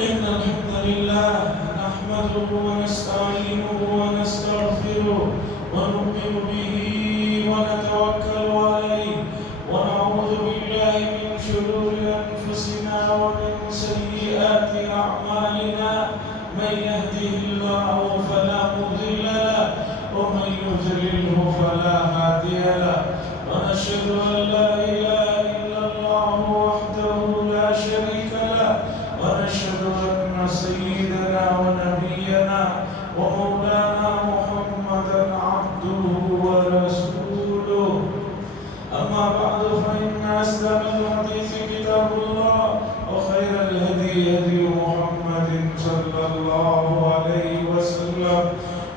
إن الحمد لله نحمده ونستعينه ونستغفره ونؤمن به ونتوكل عليه ونعوذ بالله من شرور أنفسنا ومن سيئات أعمالنا من يهده الله فلا مضل له ومن يضلله فلا هادي له ونشهد أن لا إله إلا الله وحده لا شريك له ونشهد أن سيدنا ونبينا ومولانا محمدا عبده ورسوله أما بعد فإن أصدق الحديث كتاب الله وخير الهدي هدي محمد صلى الله عليه وسلم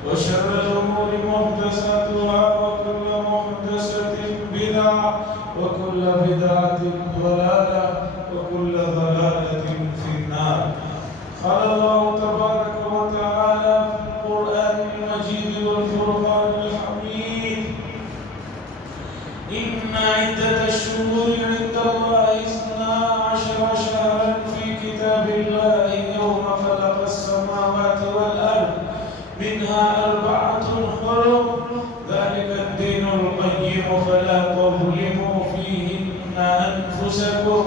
وشر الأمور محدثاتها وكل محدثة بدعة وكل بدعة ضلالة وكل ضلالة في النار. قال الله تبارك وتعالى في القرآن المجيد والفرقان الحميد: إن عدة الشهور عند الله 12 شهرا في كتاب الله يوم خلق السماوات والأرض منها 4 حرم ذلك الدين القيم فلا تظلموا فيهن أنفسكم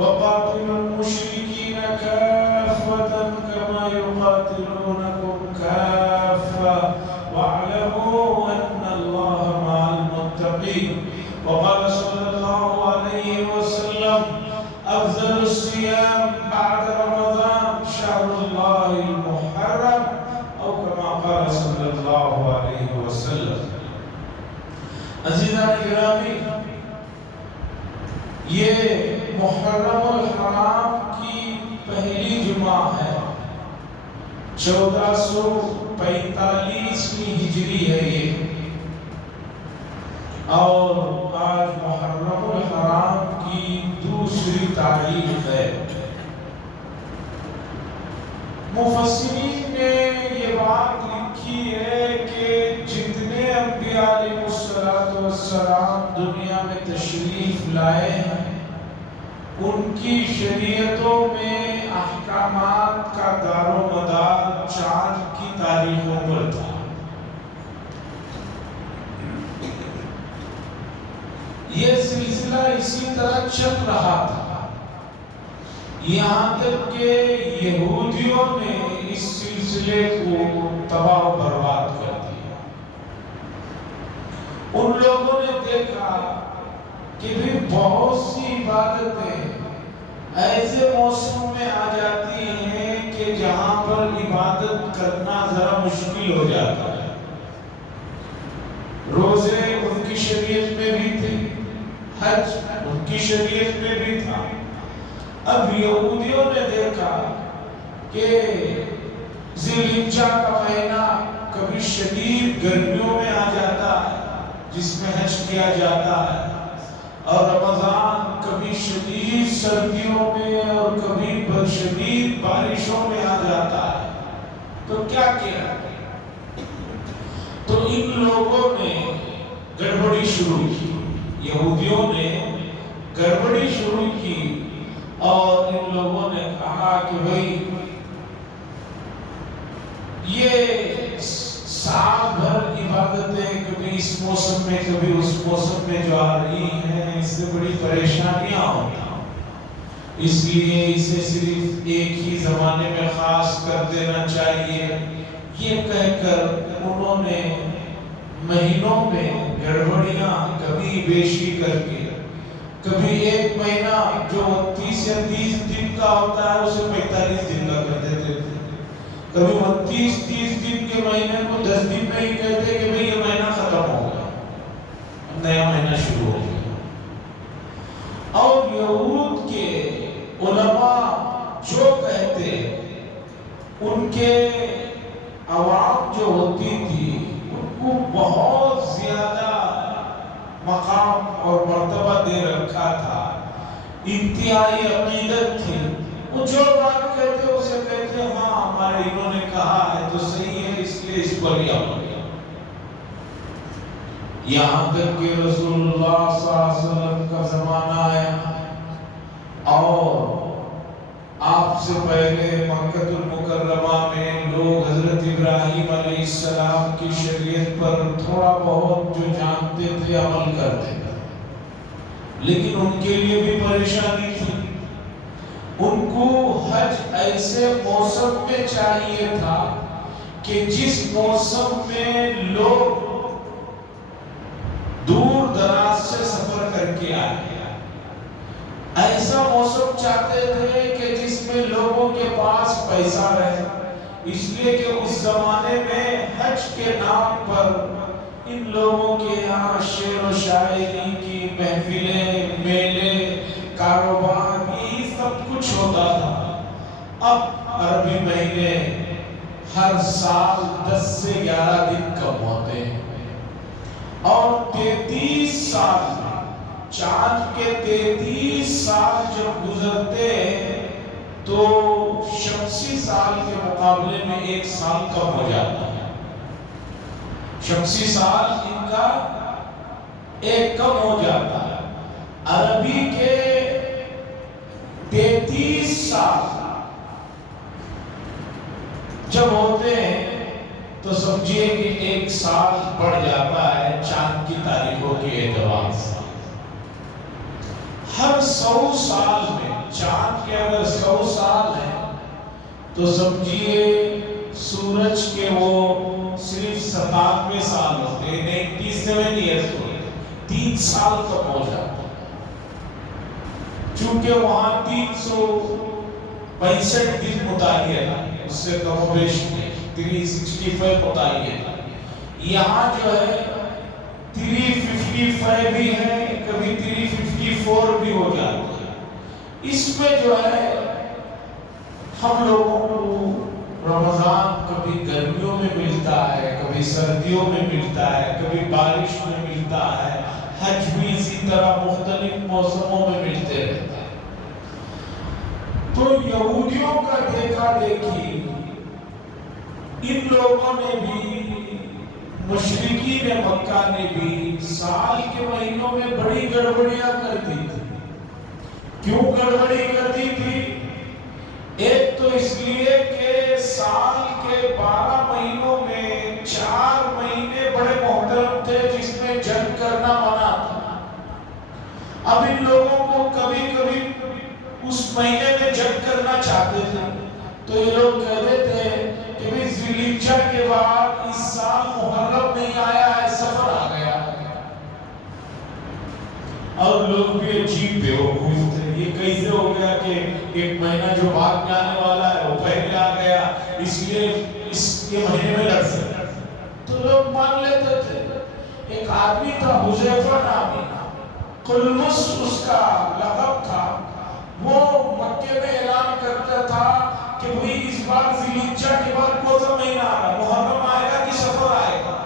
وقاتلوا المشركين كافة كما يقاتلونكم كافة واعلموا أن الله مع المتقين. وقال صلى الله عليه وسلم: أفضل الصيام بعد رمضان شهر الله المحرم، أو كما قال صلى الله عليه وسلم. عزیزان گرامی، یہ محرم الحرام کی پہلی جمعہ ہے، 1445 ہجری ہے یہ، اور آج محرم الحرام کی دوسری تاریخ ہے۔ مفسرین نے یہ بات لکھی ہے کہ جتنے انبیاء علیہ السلام دنیا میں تشریف لائے ہیں، ان کی شریعتوں میں احکامات کا دار و مدار چاند کی تاریخوں پر تھا۔ یہ سلسلہ اسی طرح چل رہا تھا، یہاں تک کہ یہودیوں نے اس سلسلے کو تباہ و برباد کر دیا۔ ان لوگوں نے دیکھا کہ بھی بہت سی عبادتیں ایسے موسم میں آ جاتی ہیں کہ جہاں پر عبادت کرنا ذرا مشکل ہو جاتا ہے۔ روزے ان کی شریعت میں بھی تھے، حج ان کی شریعت میں بھی تھا۔ اب یہودیوں نے دیکھا کہ ذی الحجہ کا مہینہ کبھی شدید گرمیوں میں آ جاتا ہے جس میں حج کیا جاتا ہے، اور رمضان کبھی شدید سردیوں میں اور کبھی شدید بارشوں میں آ جاتا ہے، تو کیا کیا؟ تو ان لوگوں نے گڑبڑی شروع کی، یہودیوں نے گڑبڑی شروع کی، اور ان لوگوں نے کہا کہ بھئی یہ سال بھر عبادتیں کبھی اس موسم میں کبھی اس موسم میں جو آ رہی ہیں، اس سے بڑی پریشانیاں ہوتی ہیں، اس لیے اسے صرف ایک ہی زمانے میں خاص کر دینا چاہیے۔ یہ کہہ کر انہوں نے مہینوں میں گڑبڑیاں کبھی بیشی کر کے، کبھی ایک مہینہ جو 30 یا 30 دن کا ہوتا ہے اسے 45 دن کا کر دیتے تھے، کبھی 30 دن کے مہینے کو 10 دن میں ہی کہتے کہ بھئی یہ مہینہ ختم ہو گیا، نیا مہینہ شروع ہو گیا۔ اور یہود کے علماء جو کہتے، ان کے عوام جو ہوتی تھی ان کو بہت زیادہ مقام اور مرتبہ دے رکھا تھا، انتہائی عقیدت تھی، وہ جو بات کہتے اسے کہتے ہاں ہمارے انہوں نے کہا ہے تو صحیح ہے، اس لیے اس پر ہی عمل کیا۔ یہاں تک کہ رسول اللہ صلی اللہ علیہ وسلم کا زمانہ آیا اور آپ سے پہلے مکہ المکرمہ میں لوگ حضرت ابراہیم علیہ السلام کی شریعت پر تھوڑا بہت جو جانتے تھے عمل کرتے تھے، لیکن ان کے لیے بھی پریشانی تھی۔ ان کو حج ایسے موسم میں چاہیے تھا کہ جس موسم میں لوگ دور دراز سے سفر کر کے آئے، ایسا موسم چاہتے تھے کہ جس میں لوگوں کے پاس پیسہ رہے، اس لیے کہ اس زمانے میں حج کے نام پر ان لوگوں کے یہاں شعر و شاعری کی محفلیں، میلے، کاروبار، یہ سب کچھ ہوتا تھا۔ اب عربی مہینے ہر سال 10 سے 11 دن کم ہوتے ہیں، اور 33 سال میں چاند کے 33 سال جب گزرتے تو شمسی سال کے مقابلے میں 1 سال کم ہو جاتا ہے۔ شمسی سال ان کا 1 کم ہو جاتا ہے۔ عربی کے 33 سال جب ہوتے ہیں تو سمجھیے کہ 1 سال بڑھ جاتا ہے چاند کی تاریخوں کے اعتبار سے۔ ہر 100 سال میں چاند کے اگر 100 سال ہیں تو سمجھیے سورج کے وہ صرف 97 سال ہوتے ہیں، 97 ایئرس ہوتے ہیں، 3 سال کم ہو جاتا ہے۔ چونکہ وہاں 365 دن متعین ہے، اس سے کم و بیش نہیں، 365 متعین ہے۔ یہاں جو ہے 355 بھی ہے، کبھی 354 بھی ہو جاتا ہے۔ اس میں جو ہے ہم لوگوں کو رمضان کبھی گرمیوں میں ملتا ہے، کبھی سردیوں میں ملتا ہے، کبھی بارش میں ملتا ہے، حج بھی اسی طرح مختلف موسموں میں ملتے رہتا ہے۔ تو یہودیوں کا دیکھا دیکھی ان لوگوں نے بھی، مشرکین مکہ نے بھی سال کے مہینوں میں بڑی گڑبڑیاں کر دی تھی۔ کیوں گڑبڑی کر دی تھی؟ ایک تو اس لیے کہ سال کے 12 مہینوں میں 4 مہینے بڑے محترم تھے جس میں جنگ کرنا منع تھا۔ اب ان لوگوں کو کبھی کبھی اس مہینے میں جنگ کرنا چاہتے تھے تو یہ لوگ کہتے تھے کہ بھی ذی الحجہ کے بعد اس سال محرم نہیں آیا ہے، سفر آ گیا ہے۔ اور لوگ بھی عجیب بیوقوف تھے، یہ کیسے ہو گیا کہ 1 مہینہ جو بعد میں آنے والا ہے وہ پہلے آ گیا، اس لیے اس کے مہینے میں لڑ سکتے۔ تو لوگ مان لیتے تھے۔ ایک آدمی تھا حذیفہ نامی، قلمس اس کا لقب تھا، وہ مکے میں اعلان کرتا تھا کہ بھئی اس بار ذی الحجہ کے بعد کون سا مہینہ آ رہا ہے، محرم آئے گا کہ سفر آئے گا،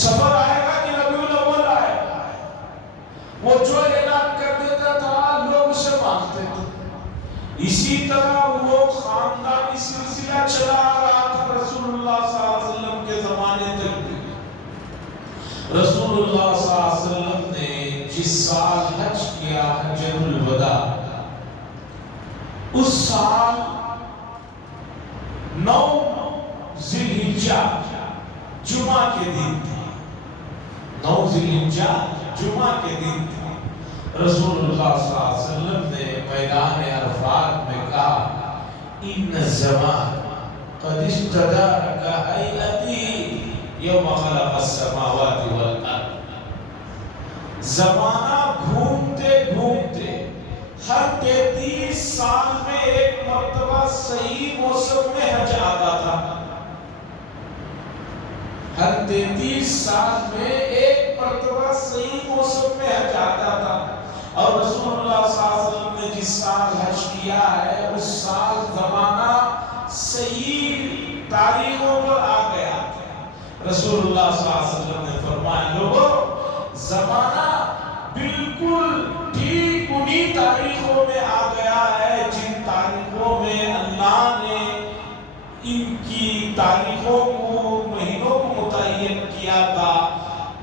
سفر آئے گا کہ ربیع الاول آئے گا۔ وہ جو اعلان کر دیتا تھا لوگ اسے مانتے تھے۔ اسی طرح وہ خاندانی سلسلہ چلا آ رہا تھا رسول اللہ صلی اللہ علیہ وسلم کے زمانے تک بھی۔ رسول اللہ صلی اللہ علیہ وسلم نے جس سال حج کیا، حجۃ الوداع، اس سال 9 ذی الحجہ جمعہ کے دن تھا، 9 ذی الحجہ جمعہ کے دن تھا۔ رسول اللہ صلی اللہ علیہ وسلم نے میدان عرفات میں کہا ان الزمان قد استدار کہیئتی یوم خلق السماوات والارض۔ زمانہ گھومتے گھومتے ہر 33 سال میں 1 مرتبہ صحیح موسم میں حج آتا تھا۔ ہر 33 سال میں 1 مرتبہ صحیح موسم میں حج آتا تھا، اور رسول اللہ صلی اللہ علیہ وسلم نے جس سال حج کیا ہے اس سال زمانہ صحیح تاریخوں پر آ گیا تھا۔ رسول اللہ صلی اللہ علیہ وسلم نے فرمایا لوگوں زمانہ بالکل ٹھیک انہی تاریخوں میں آ گیا ہے جن تاریخوں میں اللہ نے ان کی تاریخوں کو، مہینوں کو متعین کیا تھا۔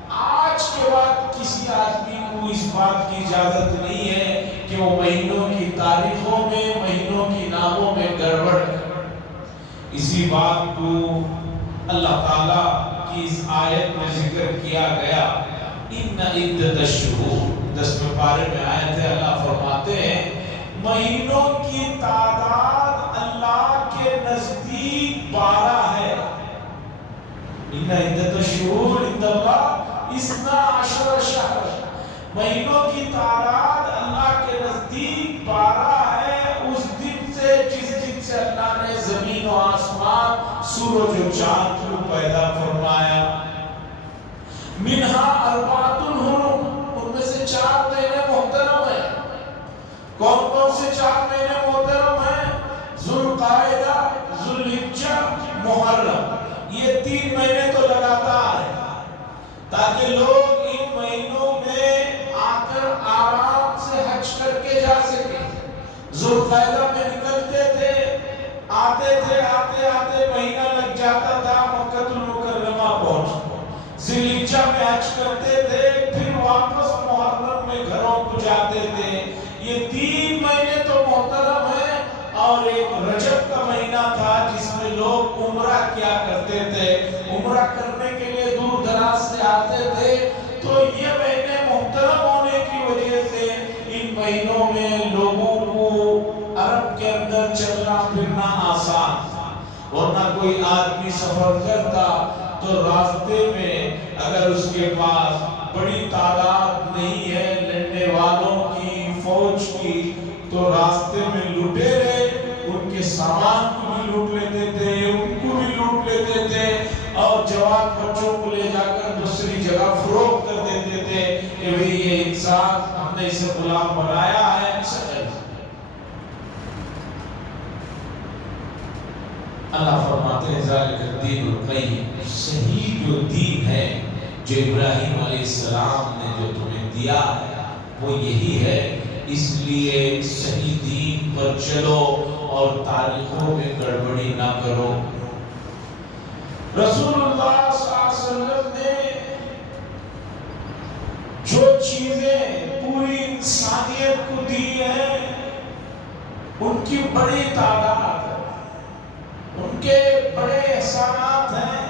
آج کے بعد کسی آدمی کو اس بات کی اجازت نہیں ہے کہ وہ مہینوں کی تاریخوں میں، مہینوں اسی بات کو اللہ تعالیٰ کی اس آیت میں ذکر کیا گیا. ان عدت الشہور 10ویں پارے میں آیت ہے. اللہ فرماتے ہیں مہینوں کی تعداد اللہ کے نزدیک 12 ہے. ان عدت الشہور عند اللہ 12 شہر. مہینوں کی تعداد اللہ کے نزدیک 12 ہے اس دن سے جس دن سے اللہ نے زمین و آسمان سورج و چاند کو پیدا فرمایا. منہا اربعۃ حرم ان میں سے 4 مہینے محترم ہیں. کون کون سے 4 مہینے محترم ہیں؟ ذوالقعدہ، ذوالحجہ، محرم. یہ 3 مہینے تو لگاتار ہیں تاکہ لوگ ان مہینوں میں آ کر آرام سے حج کر کے جا سکیں. ذوالقعدہ میں نکلتے تھے، آتے مہینہ لگ جاتا تھا مکہ المکرمہ پہنچ. ذوالحجہ میں حج کرتے تھے، پھر واپس محرم میں گھروں کو جاتے تھے. یہ 3 مہینے تو محترم ہیں. اور ایک رجب کا مہینہ تھا جس میں لوگ عمرہ کیا کرتے تھے. عمرہ کرنے کے لیے دور دراز سے آتے تھے. تو یہ مہینے محترم ہونے کی وجہ سے ان مہینوں میں لوگوں کو عرب کے اندر چلنا پھرنا آسان تھا. ورنہ کوئی آدمی سفر کرتا تو راستے میں اگر اس کے پاس بڑی تعداد نہیں ہے لڑنے والوں کی، فوج کی، تو راستے میں لٹیرے ان کے سامان کو بھی لوٹ لیتے تھے، ان کو بھی لوٹ لیتے تھے اور جوان بچوں کو لے جا کر دوسری جگہ فروخت کر دیتے تھے کہ بھئی یہ انسان ہم نے اسے غلام بنایا ہے. اللہ فرماتے ہیں ذالک الدین القیم، صحیح جو دین ہے جو ابراہیم علیہ السلام نے جو تمہیں دیا ہے وہ یہی ہے. اس لیے صحیح دین پر چلو اور تاریخوں میں گڑبڑی نہ کرو. رسول اللہ صلی اللہ علیہ وسلم نے جو چیزیں پوری انسانیت کو دی ہیں ان کی بڑی تعداد ہے، ان کے بڑے احسانات ہیں.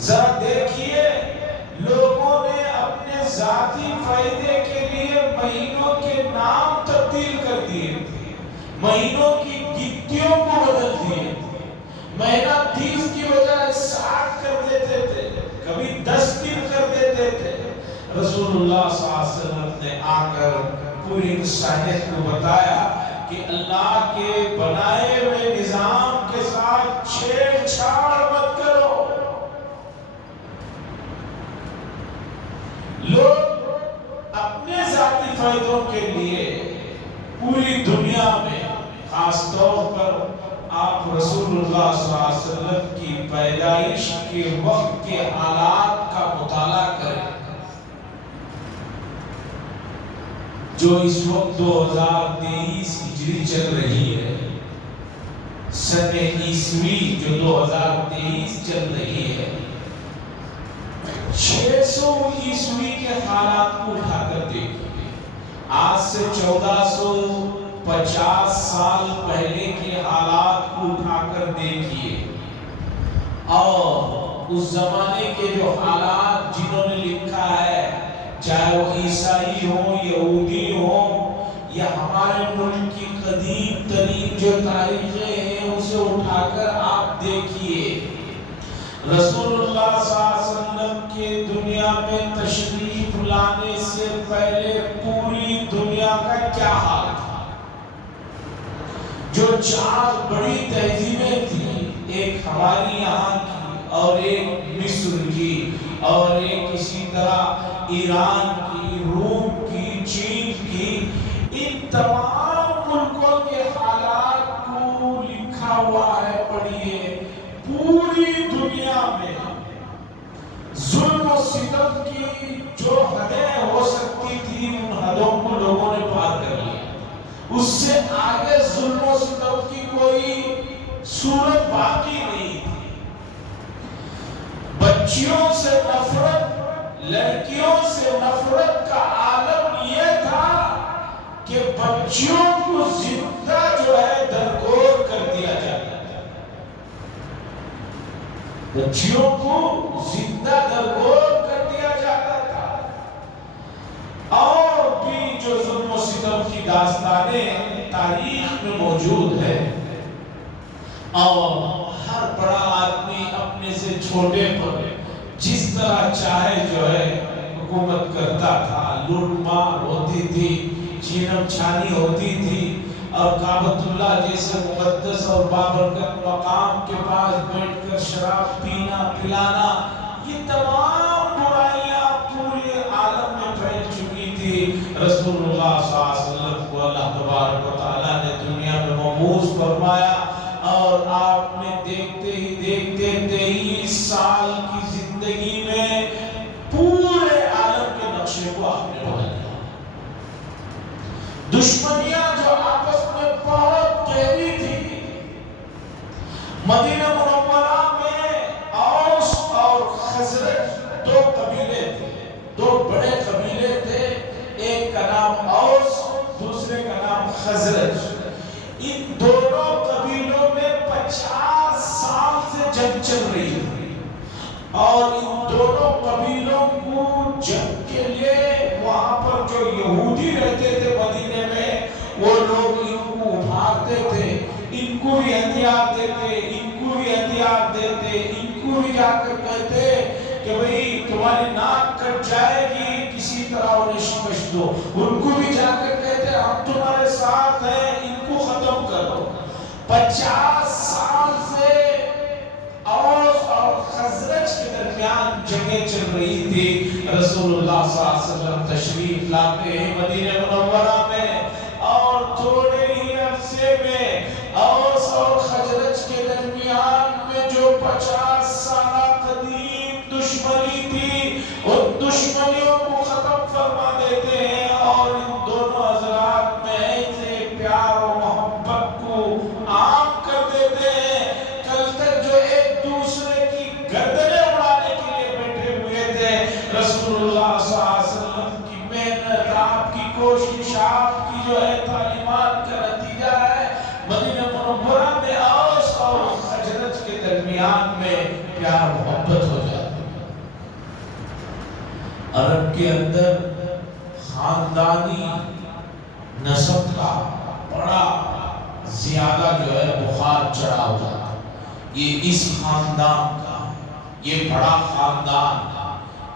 ذرا دیکھیے لوگوں نے اپنے ذاتی فائدے کے لیے مہینوں کے نام تبدیل کر دیے، مہینوں کی گنتیوں کو بدل دیے. مہینہ 30 کی بجائے 60 کر دیتے تھے، کبھی 10 دن کر دیتے تھے. رسول اللہ صلی اللہ علیہ وسلم نے آ کر پوری انسانیت کو بتایا کہ اللہ کے بنائے ہوئے نظام کے ساتھ چھیڑ چھاڑ مت کرو. لوگ اپنے ذاتی فائدوں کے لیے پوری دنیا میں، خاص طور پر آپ رسول اللہ صلی اللہ علیہ وسلم کی پیدائش کے وقت کے حالات کا مطالعہ کریں. جو اس وقت 2023 ہجری چل رہی ہے، سن عیسوی جو 2023 چل رہی ہے، 600 عیسوی کے حالات کو اٹھا کر دیکھیے. آج سے 1450 سال پہلے کے حالات کو اٹھا کر دیکھیے اور اس زمانے کے جو حالات جنہوں نے لکھا ہے، چاہے وہ عیسائی ہوں، یہودی ہوں، یا ہمارے ملک کی قدیم ترین جو تاریخیں ہیں اسے اٹھا کر آپ دیکھیے. رسول اللہ صلی اللہ علیہ وسلم کے دنیا میں تشریف لانے سے پہلے پوری دنیا کا کیا حال تھا. جو 4 بڑی تہذیبیں تھیں، ایک ہماری یہاں کی اور ایک مصر کی اور ایک اسی طرح ایران کی، روم کی، چین کی، ان تمام ملکوں کے حالات کو لکھا ہوا ہے. پڑھیے پوری دنیا میں ظلم و ستم کی جو حدیں ہو سکتی تھی ان حدوں کو لوگوں نے پار کر لیا. اس سے آگے ظلم و ستم کی کوئی صورت باقی نہیں تھی. بچیوں سے نفرت، لڑکیوں سے نفرت کا عالم یہ تھا کہ بچیوں کو زندہ جو ہے درگور کر دیا جاتا تھا. بچیوں کو زندہ درگور کر دیا جاتا تھا، اور بھی جو ظلم و ستم کی داستانیں تاریخ میں موجود ہے، اور ہر بڑا آدمی اپنے سے چھوٹے پر جس طرح چاہے جو ہے حکومت کرتا تھا، لوٹ مار ہوتی تھی، چھینم چھانی ہوتی تھی، اور کعبۃ اللہ جیسے مقدس اور بابرکت مقام کے پاس بیٹھ کر شراب پینا پلانا، یہ تمام برائیاں پورے عالم میں پھیل چکی تھی۔ رسول اللہ صلی اللہ علیہ وسلم کو اللہ تبارک و تعالیٰ نے دنیا میں مبعوث فرمایا، اور آپ نے دیکھتے ہی دیکھتے 23 سال کی زندگی میں پورے عالم کے نقشے کو آپ نے بدل دیا۔ دشمنیاں جو آپس میں بہت گہری تھی، مدینہ منورہ میں اوس اور خزرج دو قبیلے تھے، دو بڑے قبیلے تھے، ایک کا نام اوس، دوسرے کا نام خزرج۔ ان دونوں قبیلوں میں 50 سال سے جنگ چل رہی تھی، اور ان دونوں قبیلوں کو جنگ کے لیے وہاں پر جو یہودی رہتے تھے مدینے میں، وہ لوگ ان کو ابھارتے تھے، ان کو بھی ہتھیار دیتے، ان کو بھی ہتھیار دیتے، ان کو بھی جا کر کہتے کہ بھئی تمہاری ناک کٹ جائے گی، کسی طرح انہیں شکست دو۔ ان کو بھی جا کر کہتے ہم تمہارے ساتھ ہیں، ان کو ختم کرو۔ 50 سال سے اوس اور خزرج کے درمیان جنگیں چل رہی تھی۔ رسول اللہ صلی اللہ علیہ وسلم تشریف لاتے ہیں مدینہ منورہ میں، اور تھوڑے ہی عرصے میں اوس اور خزرج کے درمیان میں جو 50 سالہ قدیم دشمنی تھی، ان دشمنیوں کو ختم فرما دیتے ہیں، اور ان دونوں حضرات میں ایسے پیار و محبت کو عام کر دیتے ہیں۔ کل تک جو ایک دوسرے کی گردنیں اڑانے کے لیے بیٹھے ہوئے تھے، رسول اللہ صلی اللہ علیہ وسلم کی محنت، آپ کی کوشش، آپ کی جو ہے تعلیمات کا نتیجہ ہے، مدینہ منورہ میں اوس اور خزرج کے درمیان میں پیار محبت ہو جاتی ہے۔ عرب کے اندر خاندانی نسب کا بڑا زیادہ جو ہے بخار چڑھا ہوا ہے۔ یہ اس خاندان کا، یہ بڑا خاندان،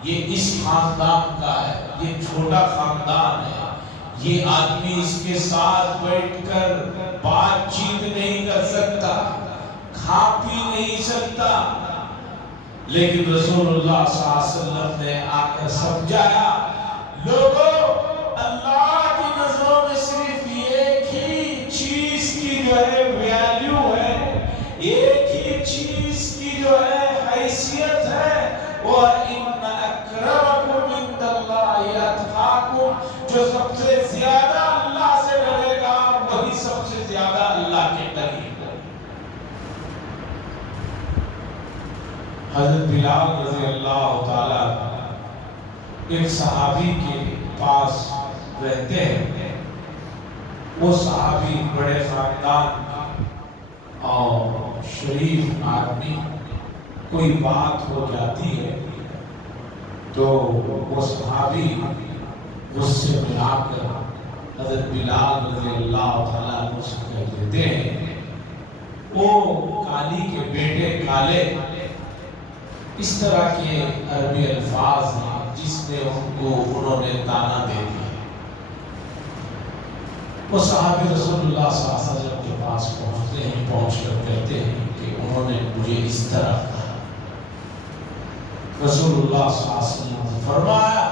یہ اس خاندان کا ہے، یہ چھوٹا خاندان ہے، یہ آدمی اس کے ساتھ بیٹھ کر بات چیت نہیں کر سکتا، کھا پی نہیں سکتا۔ لیکن رسول اللہ صلی اللہ علیہ وسلم نے آ کر سمجھایا، لوگوں اللہ کی نظروں میں صرف ایک ہی چیز کی جو ہے ویلیو ہے، ایک ہی چیز کی جو ہے حیثیت ہے، وَإِنَّ أَكْرَمَكُمْ عِندَ اللَّهِ أَتْقَاكُمْ، جو سب سے زیادہ اللہ سے ڈرے گا وہی سب سے زیادہ اللہ کے قریب ہے۔ حضرت بلال رضی اللہ تعالیٰ ایک صحابی کے پاس رہتے ہیں، وہ صحابی بڑے خاندان اور شریف آدمی، کوئی بات ہو جاتی ہے تو وہ صحابی اس سے ملا کر حضرت بلال رضی اللہ تعالیٰ عنہ سے کہہ دیتے ہیں، وہ کالی کے بیٹے کالے، اس طرح کے عربی الفاظ ہیں جس نے انہوں نے تانا دے دیا۔ وہ صحابی رسول اللہ صلی اللہ علیہ وسلم کے پاس پہنچتے ہیں، پہنچ کر کہتے ہیں کہ انہوں نے مجھے اس طرح کہا۔ رسول اللہ صلی اللہ علیہ وسلم نے فرمایا،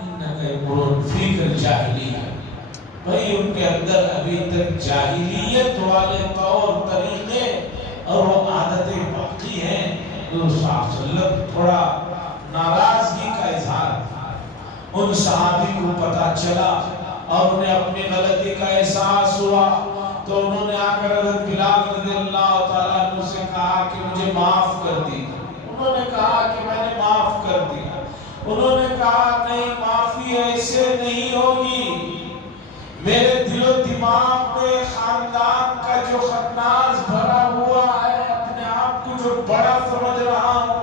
انک امرؤ فیک الجاہلیہ، بھئی ان کے اندر ابھی تک جاہلیت والے طور طریقے اور وہ عادتیں باقی ہیں۔ رسول اللہ صلی اللہ علیہ وسلم تھوڑا ناراضگی کا اظہار تھا۔ ان صحابی کو پتہ چلا اور انہیں اپنی غلطی کا احساس ہوا، تو انہوں نے آ کر حضرت بلال رضی اللہ تعالیٰ عنہ سے کہا کہ مجھے معاف کر دی۔ انہوں نے کہا کہ میں نے معاف کر دیا۔ انہوں نے کہا نہیں، معافی ایسے نہیں ہوگی، میرے دل و دماغ میں خاندان کا جو خناس بھرا ہوا ہے، اپنے آپ کو جو بڑا سمجھ رہا ہوں،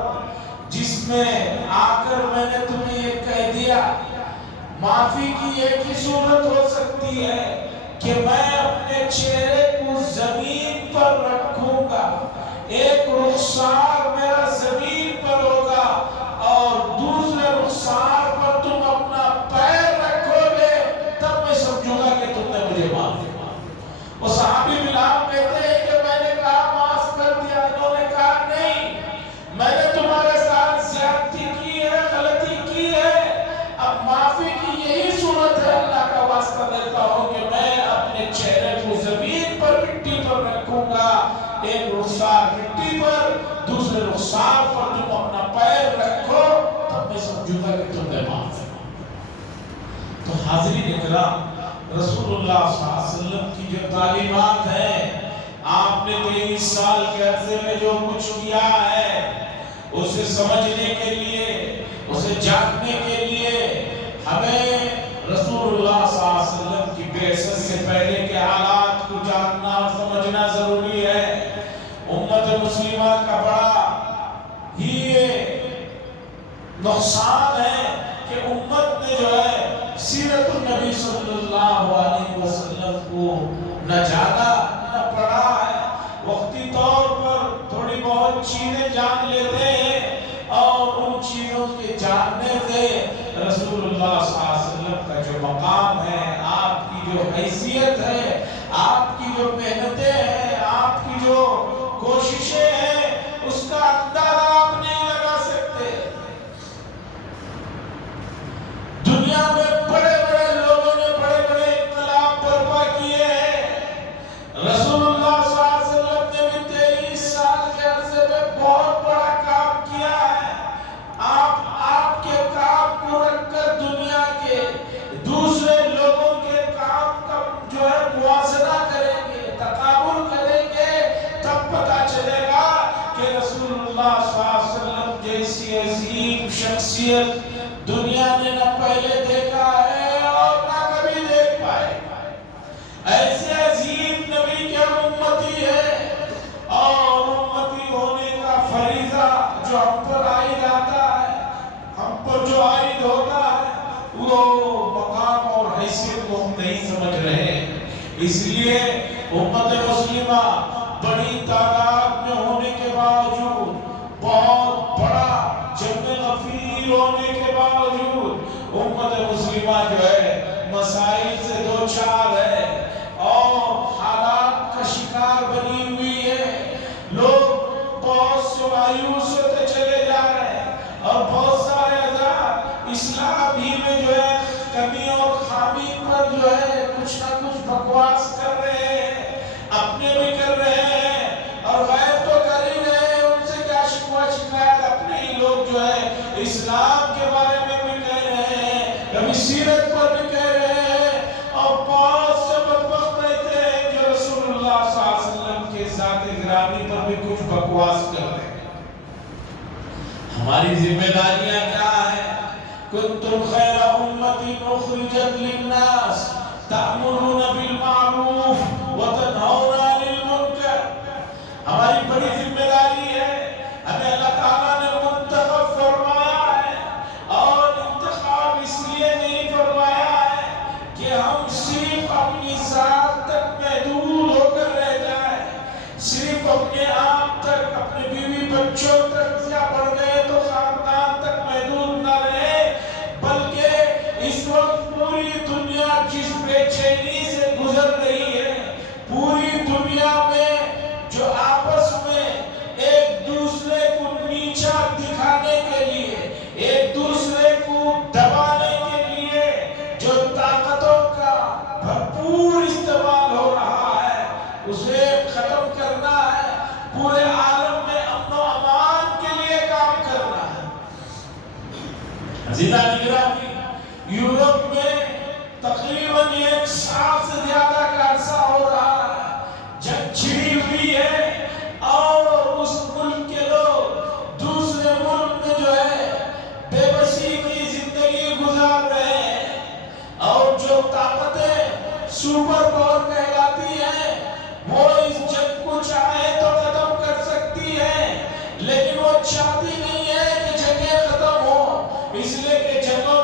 معافی کی ایک ہی صورت ہو سکتی ہے کہ میں اپنے چہرے کو زمین پر رکھوں گا، ایک رخسار میرا زمین پر ہوگا اور دوسرے رخسار پر تم اپنا پیر رکھو گے، تب میں سمجھوں گا کہ تم نے مجھے معاف کیا۔ وہ صحابی بلال کہتے ہیں کہ میں نے کہا معاف کر دیا، انہوں نے کہا نہیں، میں نے تمہارے ساتھ زیادتی کی ہے، غلطی کی ہے، اب معافی کی یہی صورت ہے، اللہ کا واسطہ دیتا ہوں کہ میں اپنے چہرے کو زمین پر مٹی پر رکھوں گا، ایک رخسار مٹی پر، دوسرے رخسار پر تم اپنا پیر رکھو، تب میں سمجھوں گا کہ تم نے معاف کیا۔ تو حاضرین اکرام، رسول اللہ صلی اللہ علیہ وسلم کی جو تعلیمات ہیں، آپ نے 23 سال کے عرصے میں جو کچھ کیا ہے، اسے سمجھنے کے لیے، اسے جاننے کے لیے ہمیں رسول اللہ صلی اللہ علیہ وسلم کی بعثت سے پہلے کے حالات کو جاننا اور سمجھنا ضروری ہے۔ امت مسلمہ کا بڑا ہی نقصان ہے کہ امت نے جو ہے سیرت النبی صلی اللہ علیہ وسلم کو نہ جانا نہ پڑھا ہے۔ وقتی طور پر تھوڑی بہت چیزیں جان لیتے ہیں اور ان چیزوں کے جاننے سے رسول اللہ صلی اللہ علیہ وسلم کا جو مقام ہے، آپ کی جو حیثیت ہے، آپ کی جو محنتیں ہیں، آپ کی جو کوششیں ہیں، اس کا اندازہ آپ نہیں لگا سکتے۔ دنیا میں بڑے بڑے لوگوں نے بڑے بڑے انقلاب برپا کیے ہیں، رسول اللہ صلی اللہ علیہ وسلم نے بھی 23 سال کے عرصے میں بہت بڑا کام کیا ہے۔ آپ کے کام کو رکھ کر دنیا کے دوسرے لوگوں کے کام کا جو ہے موازنہ کریں گے، تقابل کریں گے، تب پتہ چلے گا کہ رسول اللہ صلی اللہ علیہ وسلم جیسی عظیم شخصیت دنیا نے نہ پہلے دیکھا ہے اور نہ کبھی دیکھ پائے گا۔ ایسے عظیم نبی کے ہم امتی ہیں، اور امتی ہونے کا فریضہ جو ہم پر عائد آتا ہے، ہم پر جو عائد ہوتا ہے، وہ مقام اور حیثیت کو ہم نہیں سمجھ رہے ہیں۔ اس لیے امت مسلمہ بڑی تعداد میں ہونے کے باوجود، بہت بڑا جنگ غفیر ہونے کے باوجود، امت مسلمہ جو ہے مسائل سے دوچار ہے اور حالات کا شکار بنی ہوئی ہے۔ لوگ بہت سے مایوس ہوتے چلے جا رہے ہیں اور بہت سارے حضرات اسلام ہی میں جو ہے کمی اور خامی پر جو ہے کچھ نہ کچھ بکواس کر رہے ہیں، اپنے بھی کر رہے ہیں اور غیر تو کر ہی رہے ہیں۔ ان سے کیا شکوہ شکایت، اپنے ہی لوگ جو ہے اسلام کے بارے میں بھی کہہ رہے ہیں، کبھی سیرت پر بھی کہہ رہے ہیں، اور بہت سے بدبخت رہتے ہیں جو رسول اللہ صلی اللہ علیہ وسلم کے ذات گرامی پر بھی کچھ بکواس کر رہے ہیں۔ ہماری ذمہ داریاں کیا ہیں؟ کنتم خیر امت اخرجت للناس تأمرون بالمعروف وتنہون عن المنکر۔ ہماری بڑی ذمہ داری ہے، ہمیں اللہ تعالیٰ نے منتخب فرمایا ہے، اور انتخاب اس لیے نہیں فرمایا ہے کہ ہم صرف اپنی ذات تک محدود ہو کر رہ جائیں، صرف اپنے آپ تک، اپنے بیوی بچوں تک، یا بڑھ گئے تو خاندان تک محدود نہ رہے، بلکہ اس وقت پوری دنیا جس بے چینی سے گزر رہی ہے، پوری دنیا میں جو آپس میں ایک دوسرے کو نیچا دکھانے کے لیے، ایک دوسرے کو دبانے کے لیے جو طاقتوں کا بھرپور استعمال ہو رہا ہے، اسے ختم کرنا ہے، پورے عالم میں امن و امان کے لیے کام کرنا ہے۔ عزیزان گرامی، یورپ میں تقریباً 1 سال سے زیادہ کا عرصہ ہو رہا ہے، جنگ چھڑی ہوئی ہے، اور اس ملک کے لوگ دوسرے ملک میں جو ہے بے بسی کی زندگی گزار رہے ہیں، اور جو طاقتیں سپر پاور کہلاتی ہیں وہ اس جنگ کو چاہے تو ختم کر سکتی ہیں، لیکن وہ چاہتی نہیں ہے کہ جنگیں ختم ہو، اس لیے کہ جنگوں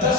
10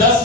10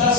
10